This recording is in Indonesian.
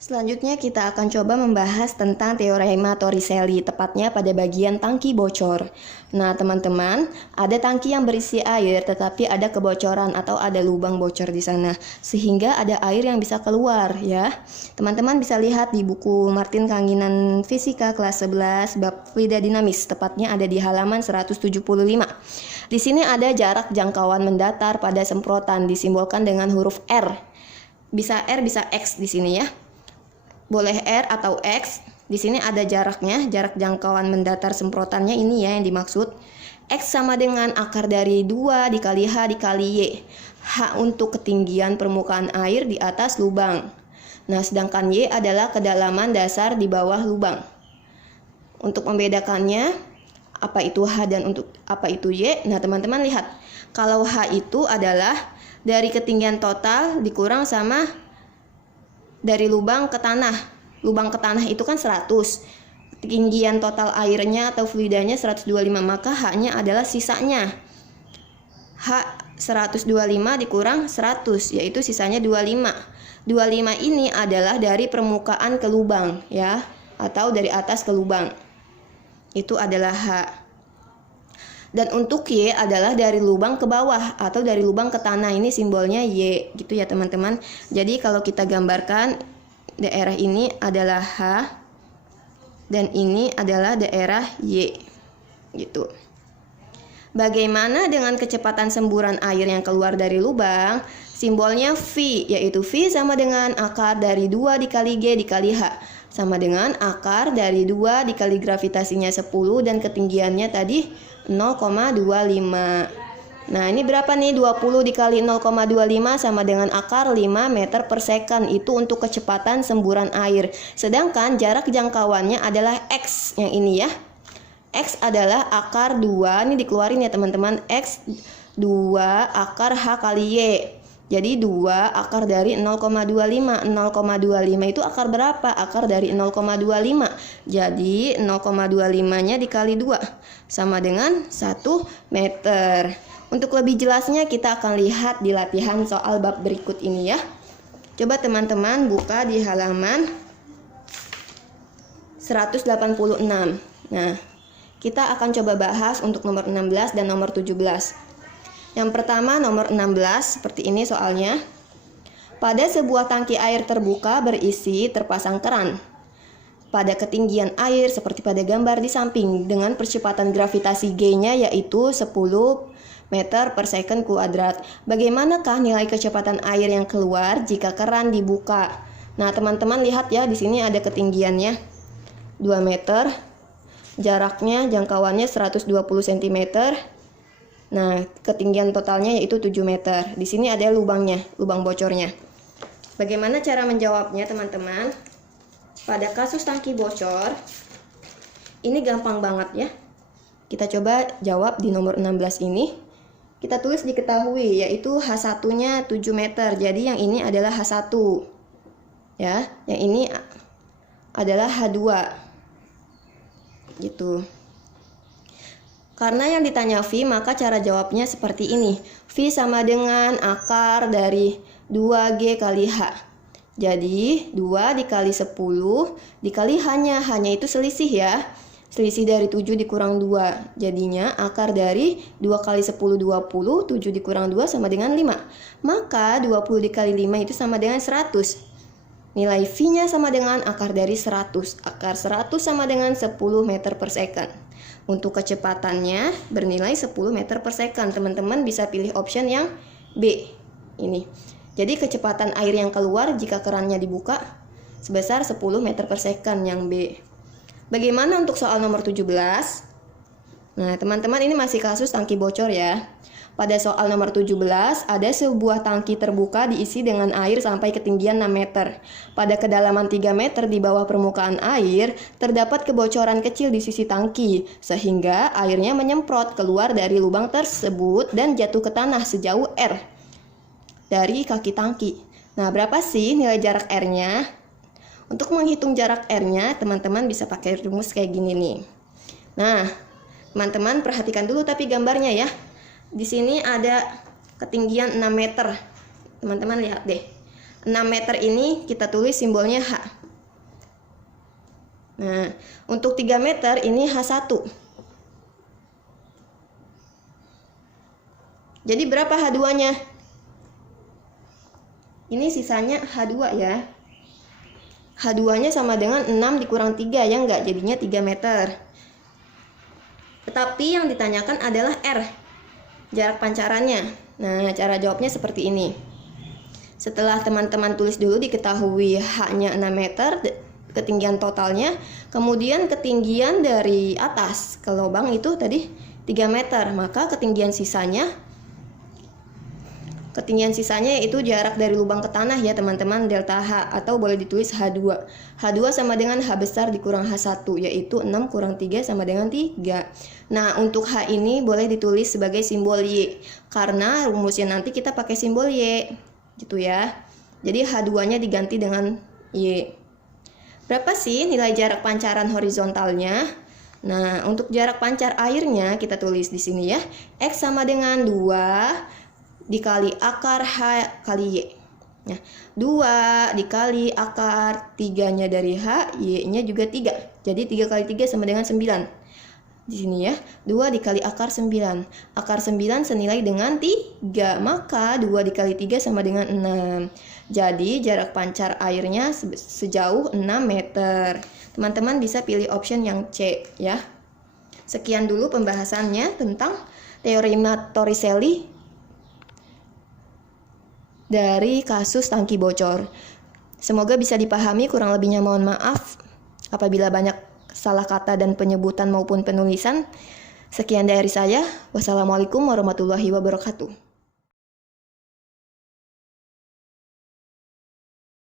Selanjutnya kita akan coba membahas tentang teorema Torricelli, tepatnya pada bagian tangki bocor. Nah teman-teman, ada tangki yang berisi air tetapi ada kebocoran atau ada lubang bocor di sana, sehingga ada air yang bisa keluar ya. Teman-teman bisa lihat di buku Martin Kanginan Fisika kelas 11 bab fluida dinamis, tepatnya ada di halaman 175. Di sini ada jarak jangkauan mendatar pada semprotan disimbolkan dengan huruf R. Bisa R, bisa X di sini ya. Boleh R atau X. Di sini ada jaraknya, jarak jangkauan mendatar semprotannya ini ya yang dimaksud. X sama dengan akar dari 2 dikali H dikali Y. H untuk ketinggian permukaan air di atas lubang. Nah, sedangkan Y adalah kedalaman dasar di bawah lubang. Untuk membedakannya, apa itu H dan untuk apa itu Y? Nah, teman-teman lihat. Kalau H itu adalah dari ketinggian total dikurang sama dari lubang ke tanah. Lubang ke tanah itu kan 100. Ketinggian total airnya atau fluidanya 125, maka H-nya adalah sisanya. H 125 dikurang 100, yaitu sisanya 25. 25 ini adalah dari permukaan ke lubang ya, atau dari atas ke lubang. Itu adalah H. Dan untuk Y adalah dari lubang ke bawah atau dari lubang ke tanah. Ini simbolnya Y gitu ya teman-teman. Jadi kalau kita gambarkan, daerah ini adalah H dan ini adalah daerah Y gitu. Bagaimana dengan kecepatan semburan air yang keluar dari lubang? Simbolnya V, yaitu V sama dengan akar dari 2 dikali G dikali H, sama dengan akar dari 2 dikali gravitasinya 10 dan ketinggiannya tadi 0,25. Nah ini berapa nih? 20 dikali 0,25 sama dengan akar 5 meter per second. Itu untuk kecepatan semburan air. Sedangkan jarak jangkauannya adalah X yang ini ya. X adalah akar 2, ini dikeluarin ya teman-teman. X 2 akar H kali Y. Jadi 2 akar dari 0,25. 0,25 itu akar berapa? Akar dari 0,25. Jadi 0,25-nya dikali 2 sama dengan 1 meter. Untuk lebih jelasnya kita akan lihat di latihan soal bab berikut ini ya. Coba teman-teman buka di halaman 186. Nah, kita akan coba bahas untuk nomor 16 dan nomor 17. Yang pertama nomor 16, seperti ini soalnya. Pada sebuah tangki air terbuka berisi terpasang keran pada ketinggian air seperti pada gambar di samping dengan percepatan gravitasi G-nya yaitu 10 meter per second kuadrat. Bagaimanakah nilai kecepatan air yang keluar jika keran dibuka? Nah, teman-teman lihat ya, di sini ada ketinggiannya 2 meter. Jaraknya jangkauannya 120 cm. Nah, ketinggian totalnya yaitu 7 meter. Di sini ada lubangnya, lubang bocornya. Bagaimana cara menjawabnya, teman-teman? Pada kasus tangki bocor, ini gampang banget ya. Kita coba jawab di nomor 16 ini. Kita tulis diketahui, yaitu H1-nya 7 meter. Jadi yang ini adalah H1. Ya, yang ini adalah H2. Gitu. Karena yang ditanya V, maka cara jawabnya seperti ini. V sama dengan akar dari 2G kali H. Jadi 2 dikali 10 dikali H-nya. H-nya itu selisih ya. Selisih dari 7 dikurang 2. Jadinya akar dari 2 kali 10 20. 7 dikurang 2 sama dengan 5. Maka 20 dikali 5 itu sama dengan 100. Nilai V-nya sama dengan akar dari 100. Akar 100 sama dengan 10 meter per second. Untuk kecepatannya bernilai 10 meter per second. Teman-teman bisa pilih option yang B ini. Jadi kecepatan air yang keluar jika kerannya dibuka sebesar 10 meter per second yang B. Bagaimana untuk soal nomor 17? Nah teman-teman, ini masih kasus tangki bocor ya. Pada soal nomor 17, ada sebuah tangki terbuka diisi dengan air sampai ketinggian 6 meter. Pada kedalaman 3 meter di bawah permukaan air, terdapat kebocoran kecil di sisi tangki, sehingga airnya menyemprot keluar dari lubang tersebut dan jatuh ke tanah sejauh R dari kaki tangki. Nah, berapa sih nilai jarak R-nya? Untuk menghitung jarak R-nya, teman-teman bisa pakai rumus kayak gini nih. Nah, teman-teman perhatikan dulu tapi gambarnya ya. Di sini ada ketinggian 6 meter. Teman-teman lihat deh. 6 meter ini kita tulis simbolnya H. Nah, untuk 3 meter ini H1. Jadi berapa H2-nya? Ini sisanya H2 ya. H2-nya sama dengan 6 dikurang 3 ya enggak? Jadinya 3 meter. Tetapi yang ditanyakan adalah R, jarak pancarannya. Nah, cara jawabnya seperti ini. Setelah teman-teman tulis dulu diketahui H-nya 6 meter, ketinggian totalnya, kemudian ketinggian dari atas ke lubang itu tadi 3 meter, maka ketinggian sisanya yaitu jarak dari lubang ke tanah ya teman-teman, delta H, atau boleh ditulis H2. H2 sama dengan H besar dikurang H1, yaitu 6 kurang 3 sama dengan 3. Nah, untuk H ini boleh ditulis sebagai simbol Y, karena rumusnya nanti kita pakai simbol Y, gitu ya. Jadi H2-nya diganti dengan Y. Berapa sih nilai jarak pancaran horizontalnya? Nah, untuk jarak pancar airnya kita tulis di sini ya. X sama dengan 2 dikali akar H kali Y. Nah, 2 dikali akar 3-nya dari H, Y-nya juga 3. Jadi 3 kali 3 sama dengan 9. Di sini ya, 2 dikali akar 9. Akar 9 senilai dengan 3, maka 2 dikali 3 sama dengan 6. Jadi jarak pancar airnya sejauh 6 meter. Teman-teman bisa pilih option yang C ya. Sekian dulu pembahasannya tentang teorema Torricelli dari kasus tangki bocor. Semoga bisa dipahami, kurang lebihnya mohon maaf apabila banyak salah kata dan penyebutan maupun penulisan. Sekian dari saya. Wassalamualaikum warahmatullahi wabarakatuh.